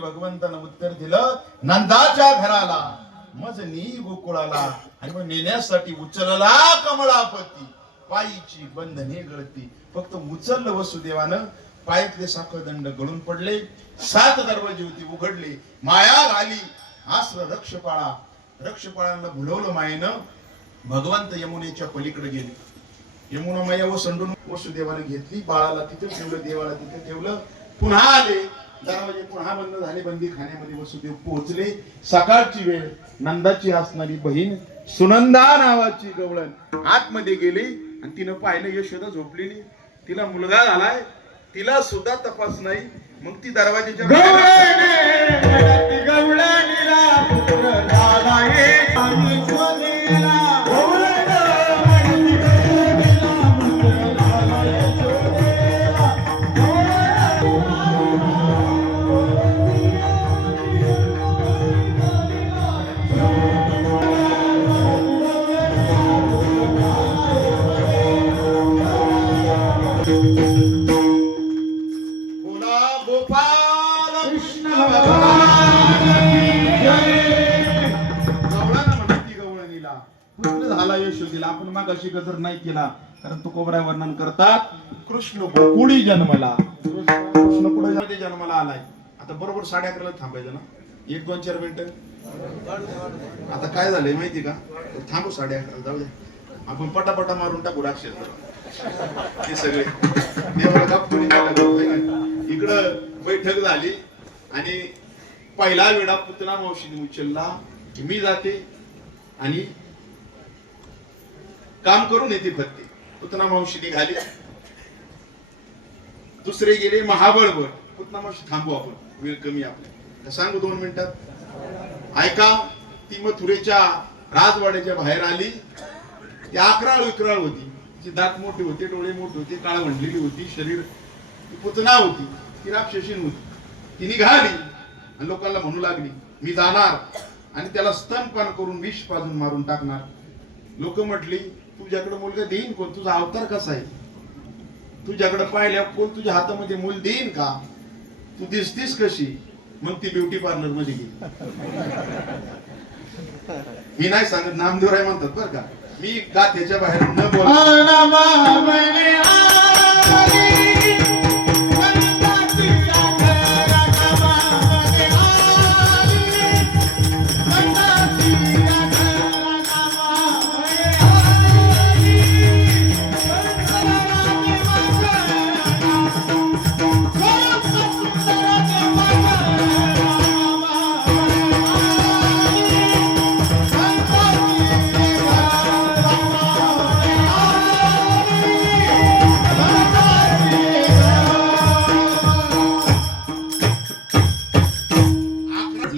भगवंतानं उत्तर दिलं, नंदाच्या घराला मज नी गोकुळाला, आणि मग नेण्यासाठी उचलला कमळापती, पायीची बंधने गळती. फक्त उचललं वसुदेवानं, पायातले साखळदंड गळून पडले, 7 दरवाजे होते उघडले, माया घाली आश्र रक्षपाळा. रक्षपाळांना भुलवलं मायेनं, भगवंत यमुनेच्या पलीकडे गेले. यमुना माया ओसंडून वसुदेवाने घेतली, बाळाला तिथे ठेवलं, देवाला तिथे ठेवलं. पुन्हा आले, दरवाजे पुन्हा बंद झाले, बंदी खाण्यामध्ये वसुदेव पोहोचले. सकाळची वेळ, नंदाची असणारी बहीण सुनंदा नावाची गवळण आतमध्ये गेली आणि तिनं पाहिलं यशोदा झोपलेली, तिला मुलगा झालाय, तिला सुद्धा तपास नाही. मग ती दरवाजाच्या आपण मागाशी गजर नाही केला, कारण तुकोबराय वर्णन करतात, कृष्ण गोकुळी जन्मला, कृष्ण कुठे जन्माला आलाय. आता बरोबर 11:30 थांबायचं ना, 1, 2, 4 मिनिटं. आता काय झालंय माहिती का, थांबू 11:30, जाऊ द्या, आपण पटापटा मारून टाकू राक्षस हे सगळे. इकडं बैठक झाली आणि पहिला वेळा पुतना मावशीने उचलला की मी जाते आणि काम करून येते फत्ते. पुतना मावशी निघाली, दुसरे गेले महाबळवर. पुतना मावशी थांबू, आपण वेळ कमी आपल्या, सांगू 2 मिनिटात. ऐका, ती मथुरेच्या राजवाड्याच्या बाहेर आली. ती अकराळ विक्राळ होती, तिचे दात मोठे होते, डोळे मोठे होते, काळ वंडलेली होती, शरीर. ती पुतना होती, ती राक्षसीन होती. ती निघाली आणि लोकांना म्हणू लागली, मी जाणार आणि त्याला स्तनपान करून विष पाजून मारून टाकणार. लोक म्हटली, तुझ्याकडे मुलगा देईन कोण, तुझा अवतार कसा आहे, तुझ्याकडे पाहिल्या कोण तुझ्या हातामध्ये मूल देईन का, तू दिसतीस कशी. मग ती ब्युटी पार्लर मध्ये गेली. मी नाही सांगत, नामदेवराय म्हणतात बरं का, मी गाथ्याच्या बाहेर न बोल.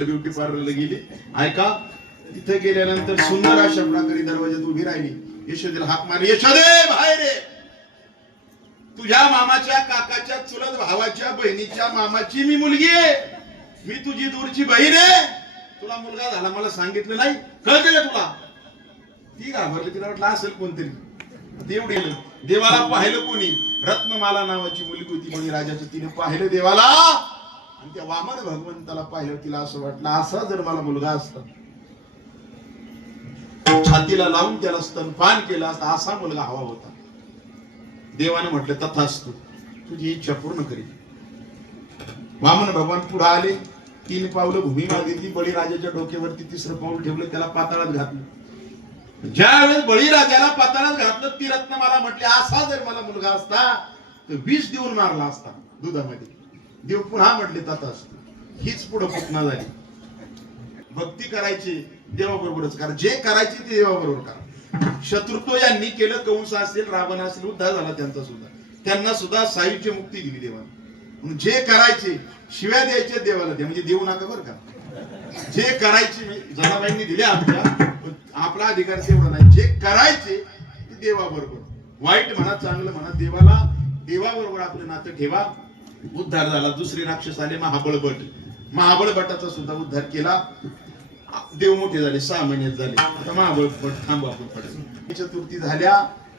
ब्युटी पार्लरला गेली. ऐका, तिथे गेल्यानंतर सुंदर अशा प्रकारे दरवाजात उभी राहिली. यशोदेला हाक मारली, यशोदे बाहेर ये, तुझ्या मामाच्या काकाच्या चुलत भावाच्या बहिणीच्या मामाची मी मुलगी आहे, मी तुझी दूरची बहीण आहे, तुला मुलगा झाला मला सांगितलं नाही, कळते का तुला. ती घाबरली, तिला वाटलं असेल कोणतरी. देव गेलं, देवाला पाहिलं कोणी, रत्नमाला नावाची मुलगी होती बळीराजाची, तिने पाहिलं देवाला आणि त्या वामन भगवंताला पाहिलं. तिला असं वाटलं, असा जर मला मुलगा असता, छातीला लावून त्याला स्तनपान केलं असता, असा मुलगा हवा होता. देवानं म्हटलं, तथास्तु, तुझी इच्छा पूर्ण करी. वामन भगवान पुढे आले, 3 पावलं भूमी मागितली, बळीराजाच्या डोक्यावरती 3रं पाऊल ठेवलं, त्याला पाताळात घातलं. ज्यावेळेस बळीराजाला पाताळात घातलं, ती रत्नमाला म्हटली, असा जर मला मुलगा असता तर 20 देऊन मारला असता दुधामध्ये. देव पुन्हा म्हटले, तथास्तु. हीच पुढे पुतना झाली. भक्ती करायची देवाबरोबरच करा, जे करायचे ते देवाबरोबर करा. शत्रुत्व यांनी केलं, कंस असेल, रावण असेल, उद्धार झाला त्यांचा सुद्धा. त्यांना सुद्धा सायुज्य मुक्ती दिली देवाने. जे करायचे शिव्या द्यायचे देवाला द्या, म्हणजे देऊ नका बरं का. जे करायचे जनाबाईंनी दिले आमच्या, आपला अधिकार तेवढा नाही. जे करायचे ते देवाबरोबर, वाईट म्हणा चांगलं म्हणा, देवाबरोबर आपलं नातं ठेवा. उद्धार झाला. दुसरे राक्षस आले महाबळभट. महाबळभटाचा सुद्धा उद्धार केला. देव मोठे झाले, 6 महिन्यात झाले. आता महाबळभट थांबा आपण पडेल. चतुर्थी झाल्या,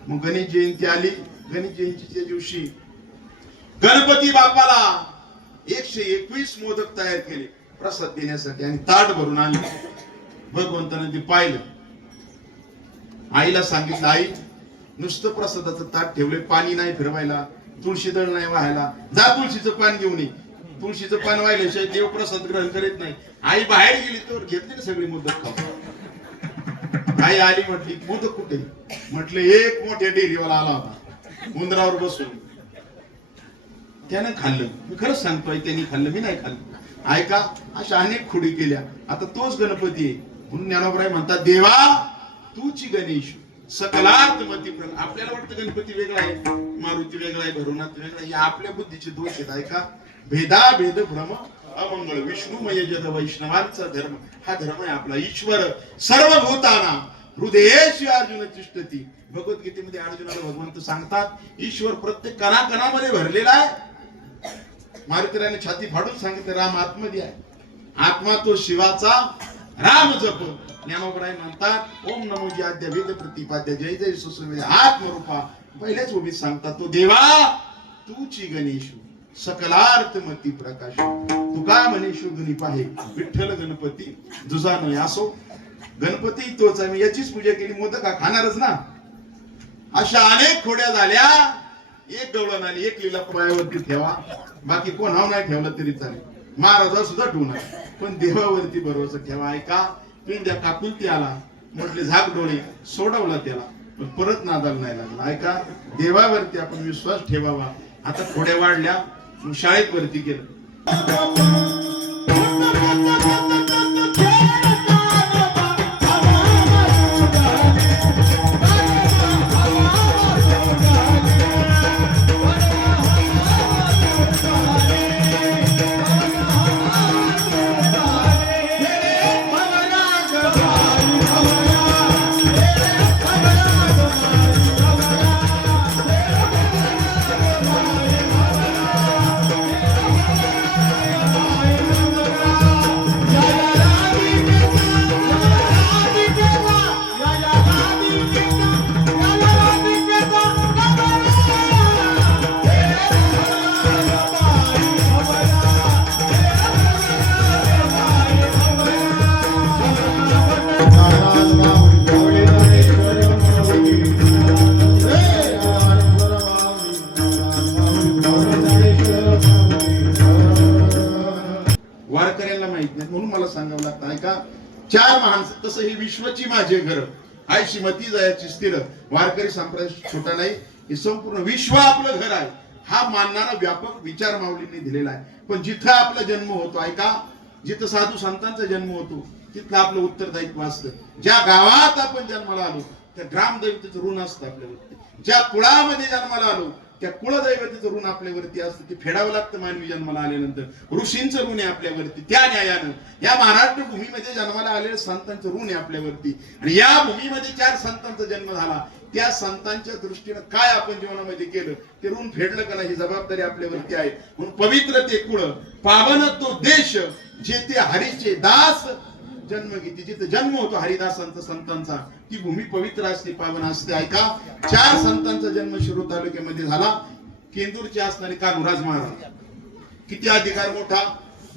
मग गणेश जयंती आली. गणेश जयंतीच्या दिवशी गणपती बाप्पाला 121 मोदक तयार केले प्रसाद देण्यासाठी आणि ताट भरून आणले. भगवंताने ते पाहिलं. आईला सांगितलं, आई नुसतं प्रसादाचं ताट ठेवलंय, पाणी नाही फिरवायला, तुळशी दळ नाही व्हायला, जा तुळशीचं पान घेऊन ये. तुळशीचं पान व्हायल्याशिवाय देव प्रसाद ग्रहण करीत नाही. आई बाहेर गेली तर घेतली ना सगळी मोदक खाऊ. आई आली, म्हटली मोदक कुठे? म्हटलं एक मोठ्या डेअरीवाला आला होता उंदरावर बसून, त्यानं खाल्लं. मी खरंच सांगतोय, त्यांनी खाल्लं, मी नाही खाल्लं. ऐका, अशा अनेक खोडी केल्या. आता तोच गणपती आहे म्हणून ज्ञानोबराय म्हणतात, देवा तूची गणेश सकलार्थ मती. आपल्याला वाटतं गणपती वेगळा आहे, मारुती वेगळा आहे, भरवनाथ वेगळा आहे. हे आपल्या बुद्धीचे दोष आहेत. ऐका, भेद भ्रम अमंगळ विष्णुमय जद वैष्णवांचा धर्म. हा धर्म आहे आपला. ईश्वर सर्वभूताना हृदयेषु अर्जुन तिष्ठती. भगवद्गीतेमध्ये अर्जुनाला भगवंत सांगतात, ईश्वर प्रत्येक कणाकणामध्ये भरलेला आहे. मारुतीराने छाती फाडून सांगितलं, राम आतमध्ये आहे. आत्मा तो शिवाचा, राम जप. ज्ञानोबराय म्हणतात, ओम नमो ज्याद्य वेद प्रतिपाद्य जय जय सुसुवेद आत्मरूपा. पहिल्याच उभीत सांगतात, तो देवा तूची गणेशू सकलार्थ मती प्रकाश. तुका म्हणे शुद्धनी पाहे विठ्ठल गणपती तुझा नये. असो, गणपती तोच आहे. याचीच पूजा केली, मोदक खाणारच ना. अशा अनेक खोड्या झाल्या. एक गवळण आली, एक लिला पायावरती ठेवा, बाकी कोणावर नाही ठेवलं तरी चालेल. महाराजा सुद्धा ठेवणार, पण देवावरती भरोसा ठेवा. ऐका, पिंड्या कापून ती आला, म्हटले झाक डोळे, सोडवला त्याला, पण परत नादाला नाही लागला. ऐका, देवावरती आपण विश्वास ठेवावा. आता खोड्या वाढल्या, शाळेत वरती गेलं. वारकऱ्यांना माहित नाही म्हणून मला सांगावं लागतं. ऐका, 4 माणसं, तसं हे विश्वची माझे घर, हाय श्रीमती जयाची स्थिर. वारकरी संप्रदाय छोटा नाही, हे संपूर्ण विश्व आपलं घर आहे. हा मानणारा व्यापक विचार माऊलींनी दिलेला आहे. पण जिथं आपला जन्म होतो, ऐका, जिथं साधू संतांचा जन्म होतो तिथलं आपलं उत्तरदायित्व असतं. ज्या गावात आपण जन्माला आलो त्या ग्रामदैवतेचं ऋण असतं आपल्यावरती. ज्या कुळामध्ये जन्माला आलो त्या कुळदैवतेचं ऋण आपल्यावरती असतं. ते फेडावं लागतं मानवी जन्माला आल्यानंतर. ऋषींचं ऋण आहे आपल्यावरती. त्या न्यायानं या महाराष्ट्र भूमीमध्ये जन्माला आलेल्या संतांचं ऋण आहे आपल्यावरती. आणि या भूमीमध्ये 4 संतांचा जन्म झाला. त्या संतांच्या दृष्टीनं काय आपण जीवनामध्ये केलं ते ऋण फेडलं का नाही ही जबाबदारी आपल्यावरती आहे. म्हणून पवित्र ते कुळ, पावन तो देश, जेथे हरीचे दास जन्म घेते. जिथे जन्म होतो हरिदासांचा, संतांचा, ती भूमी पवित्र असते, पावन असते. ऐका, 4 संतांचा जन्म शिरूर तालुक्यामध्ये झाला. केंदूरचे असणारे कान्होराज महाराज, किती अधिकार मोठा.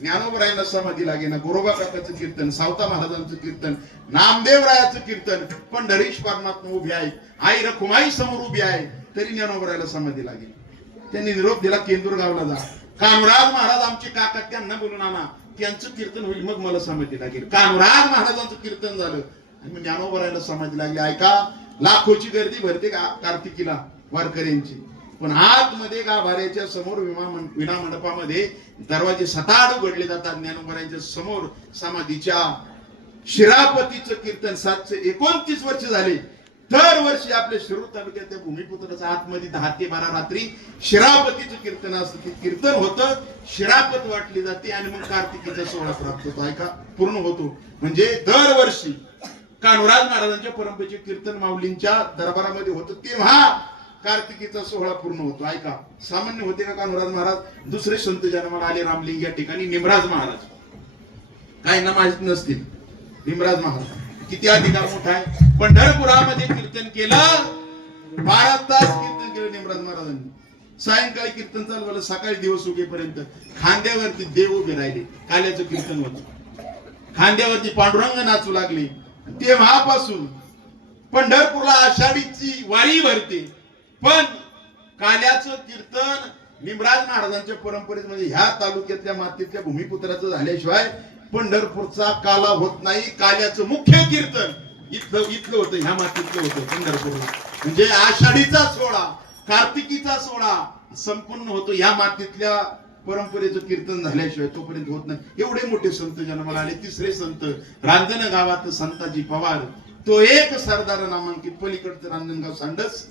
ज्ञानोबरायांना समाधी लागेना. गोरोबा काकाचं कीर्तन, सावता महाराजांचं कीर्तन, नामदेवरायाचं कीर्तन, पंढरीश परमात्मा उभे आहेत, आई रखुमाई समोर उभी आहे, तरी ज्ञानोबरायाला समाधी लागेल. त्यांनी निरोप दिला, केंदूर गावला जा. कान्होराज महाराज आमचे काका, त्यांना बोलून आणा, त्यांचं कीर्तन होईल, मग मला समाधी लागेल. कान्होराज महाराजांचं कीर्तन झालं आणि ज्ञानोबरायाला समाधी लागली. ऐका, लाखोची गर्दी भरते कार्तिकीला वारकऱ्यांची, पण आतमध्ये गाभाऱ्याच्या समोर विना मंडपामध्ये दरवाजे सताड उघडले जातात. ज्ञानोबरायांच्या समोर समाधीच्या शिरापतीचं कीर्तन 729 वर्ष झाले. दरवर्षी आपल्या शिरूर तालुक्यात भूमिपुत्राच्या आतमध्ये 10 ते 12 रात्री शिरापतीचं कीर्तन असतं. ते कीर्तन होतं, शिरापत वाटली जाते आणि मग कार्तिकीचा सोहळा प्राप्त होतो. ऐका, पूर्ण होतो. म्हणजे दरवर्षी कान्होराज महाराजांच्या परंपरेचे कीर्तन माऊलींच्या दरबारामध्ये होतं, तेव्हा कार्तिकीचा सोहळा पूर्ण होतो. ऐका, सामान्य होते का कान्होराज महाराज? दुसरे संत जन्माला आले रामलिंग या ठिकाणी, निमराज महाराज. काहींना माहित नसतील निमराज महाराज किती अधिकार मोठा आहे. पंढरपुरामध्ये कीर्तन केलं, 12 तास कीर्तन केलं निमराज महाराजांनी. सायंकाळी कीर्तन चालू झालं, सकाळी दिवस उगेपर्यंत खांद्यावरती देव उभे राहिले. काल्याचं कीर्तन होतं, खांद्यावरती पांडुरंग नाचू लागले. तेव्हापासून पंढरपूरला आषाढीची वारी भरते. पण काल्याचं कीर्तन निमराज महाराजांच्या परंपरेत म्हणजे ह्या तालुक्यातल्या मातीतल्या भूमिपुत्राचं झाल्याशिवाय पंढरपूरचा काला होत नाही. काल्याचं मुख्य कीर्तन इथलं होतं, ह्या मातीतलं होतं पंढरपूरला. म्हणजे आषाढीचा सोहळा, कार्तिकीचा सोहळा संपूर्ण होतो ह्या मातीतल्या परंपरेचं कीर्तन झाल्याशिवाय तोपर्यंत होत नाही. एवढे मोठे संत जन्माला आले. तिसरे संत रांजण गावात संताजी पवार, तो एक सरदार नामांकित. पलीकडचं रांजणगाव सांडस,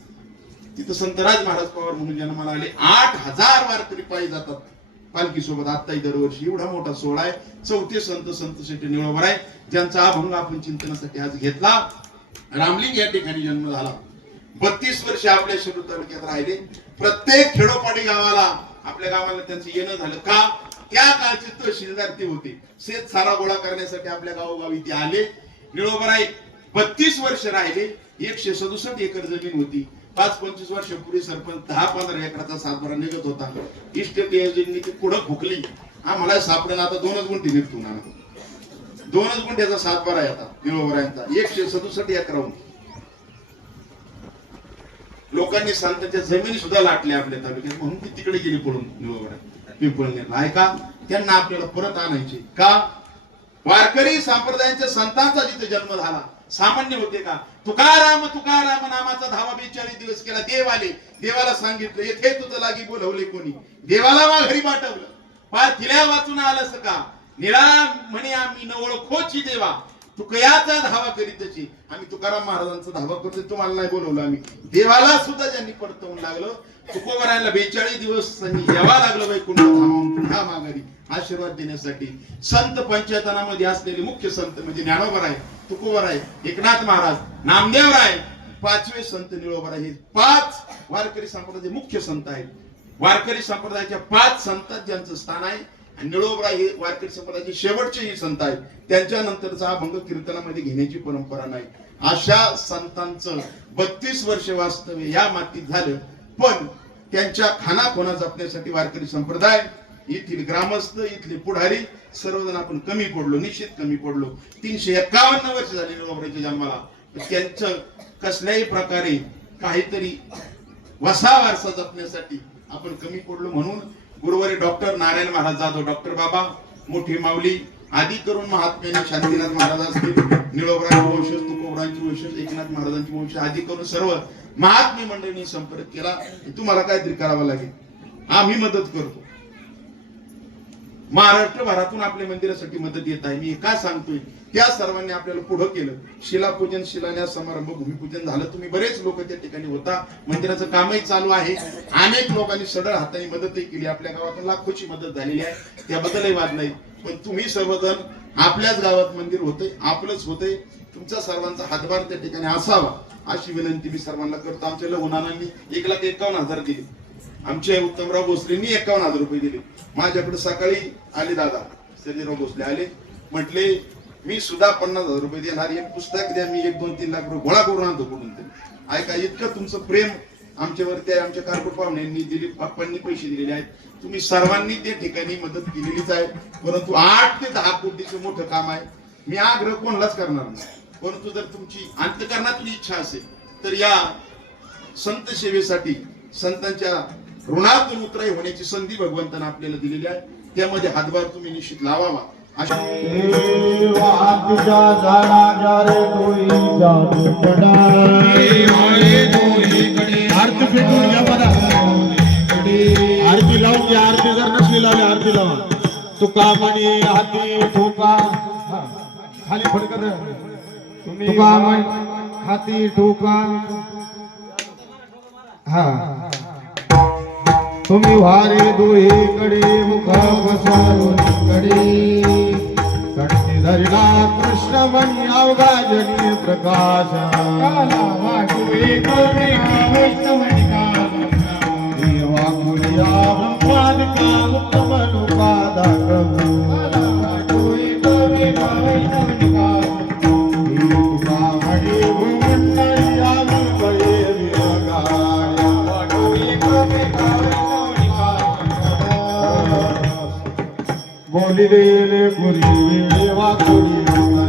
तिथं संतराज महाराज पवार म्हणून जन्माला आले. 8000 वारकरी पायी जातात पालखी सोबत. आत्ताही दरवर्षी एवढा मोठा सोहळा आहे. चौथे संत शेटे निळोबर आहे, ज्यांचा अभंग आपण चिंतनासाठी आज घेतला. रामलिंग या ठिकाणी जन्म झाला. 32 वर्ष आपल्या शिरूर तालुक्यात राहिले. प्रत्येक खेडोपाडी गावाला, आपल्या गावाला त्यांचं येणं झालं. का? त्या काळचे तहसीलदार ते होते. शेत सारा गोळा करण्यासाठी आपल्या गावोगावी ते आले. निळोबर आहे 32 वर्ष राहिले. 167 एकर जमीन होती. 5-25 वर्षापूर्वी सरपंच 10-15 एकराचा सातबारा निघत होता. इस्टेट एजंटनी ती पुढं फुकली. आम्हाला सापडणं आता 2च गुंठे निघतो ना, 2च गुंठ्याचा सातबारा आहे आता निळोबरांचा. 167 एकराहून लोकांनी सांगतात जमिनी सुद्धा लाटल्या आपल्या तालुक्यात, म्हणून ती तिकडे गेली पळून निळोबरा पिंपळनेरला. ऐका, त्यांना आपल्याला परत आणायचे. का? वारकरी संप्रदायाच्या संतांचा जिथे जन्म झाला. सामान्य होते का? तुकाराम तुकाराम नामाचा धावा 42 दिवस केला. देव आले, देवाला सांगितलं येथे तुझं लागी बोलवले कोणी. देवाला माघारी पाठवलं. पार किल्ल्या वाचून आलंस का? निळा म्हणे आम्ही न ओळखोची देवा, तुकयाचा धावा करीतची. आम्ही तुकाराम महाराजांचा धावा करतोय, तुम्हाला नाही बोलवलं आम्ही. देवाला सुद्धा ज्यांनी परतवून लागलं, तुकोबरायला 42 दिवस यावा लागलं वैकुंठ धामावून पुन्हा माघारी आशीर्वाद देण्यासाठी. संत पंचयतनामध्ये असलेले मुख्य संत म्हणजे ज्ञानोबर आहे, तुकोबर आहे, एकनाथ महाराज, नामदेव राय, 5वे संत निळोबर आहे. 5 वारकरी संप्रदायाचे मुख्य संत आहेत. वारकरी संप्रदायाच्या 5 संतात ज्यांचं स्थान आहे. आणि निळोबरा हे वारकरी संप्रदायाचे शेवटचे संत आहेत. त्यांच्या नंतरचा अभंग कीर्तनामध्ये घेण्याची परंपरा नाही. अशा संतांचं 32 वर्ष वास्तव्य या मातीत झालं. पण त्यांच्या खानाखोना जपण्यासाठी वारकरी संप्रदाय, येथील ग्रामस्थ, इथले पुढारी सर्वजण आपण कमी पडलो, निश्चित कमी पडलो. 351 वर्ष झाली निळोबराच्या जन्माला. त्यांचं कसल्याही प्रकारे काहीतरी वसा वारसा जपण्यासाठी आपण कमी पडलो. म्हणून गुरुवारी डॉक्टर नारायण महाराज जाधव, डॉक्टर बाबा, मोठी माऊली आदी करून महात्म्याने शांतीनाथ महाराज असतील, निळोबरांची वंशज, तुकोबरांची वंशज, एकनाथ महाराजांची वंशज आदी करून सर्व महात्मे मंडळींनी संपर्क केला. तुम्हाला काहीतरी करावं लागेल, आम्ही मदत करतो. महाराष्ट्रभरातून आपल्या मंदिरासाठी मदत येत आहे. मी का सांगतोय? त्या सर्वांनी आपल्याला पुढे केलं. शिलापूजन, शिलान्यास समारंभ, भूमिपूजन झालं. तुम्ही बरेच लोक त्या ठिकाणी होता. मंदिराचं कामही चालू आहे. अनेक लोकांनी सडळ हाताने मदतही केली. आपल्या गावातून लाखोची मदत झालेली आहे, त्याबद्दलही वाद नाही. पण तुम्ही सर्वजण, आपल्याच गावात मंदिर होतंय, आपलंच होतंय, तुमचा सर्वांचा हातभार त्या ठिकाणी असावा अशी विनंती मी सर्वांना करतो. आमच्या लहुनानांनी 1,51,000 दिले. आमच्या उत्तमराव भोसलेंनी 51,000 रुपये दिले. माझ्याकडे सकाळी आले दादा सर्जेराव भोसले, आले, म्हटले मी सुद्धा 50,000 रुपये देणार, एक पुस्तक द्या, मी 1-2-3 लाख रुपये गोळा करून आणतो कुठून तरी. ऐका, इतकं तुमचं प्रेम आमच्यावरती आहे. आमच्या कारकूट पाहुण्यांनी दिले, बाप्पांनी पैसे दिलेले आहेत. तुम्ही सर्वांनी त्या ठिकाणी मदत केलेलीच आहे. परंतु 8 ते 10 कोटीचं मोठं काम आहे. मी आग्रह कोणालाच करणार नाही. परंतु जर तुमची अंतःकरणातून इच्छा असेल तर या संत सेवेसाठी, संतांच्या ऋणातून उतराई होण्याची संधी भगवंतानं आपल्याला दिलेली आहे. त्यामध्ये हातभार तुम्ही निश्चित लावावा. आरती लावून घ्या. आरती जर नसली लावली आरती लावा. तुका म्हणे हाती ठोका खाली फडकत तुका म्हणे हाती ठोका हा तुम्ही वारे दोहीकडे मुख बसारून कडे कडे धरला कृष्ण म्हणी अवघा जनी प्रकाश देवा गुरिया ब्रह्मादिका उत्तम लोका दाखवू बोली देले गुरी देवा गुरी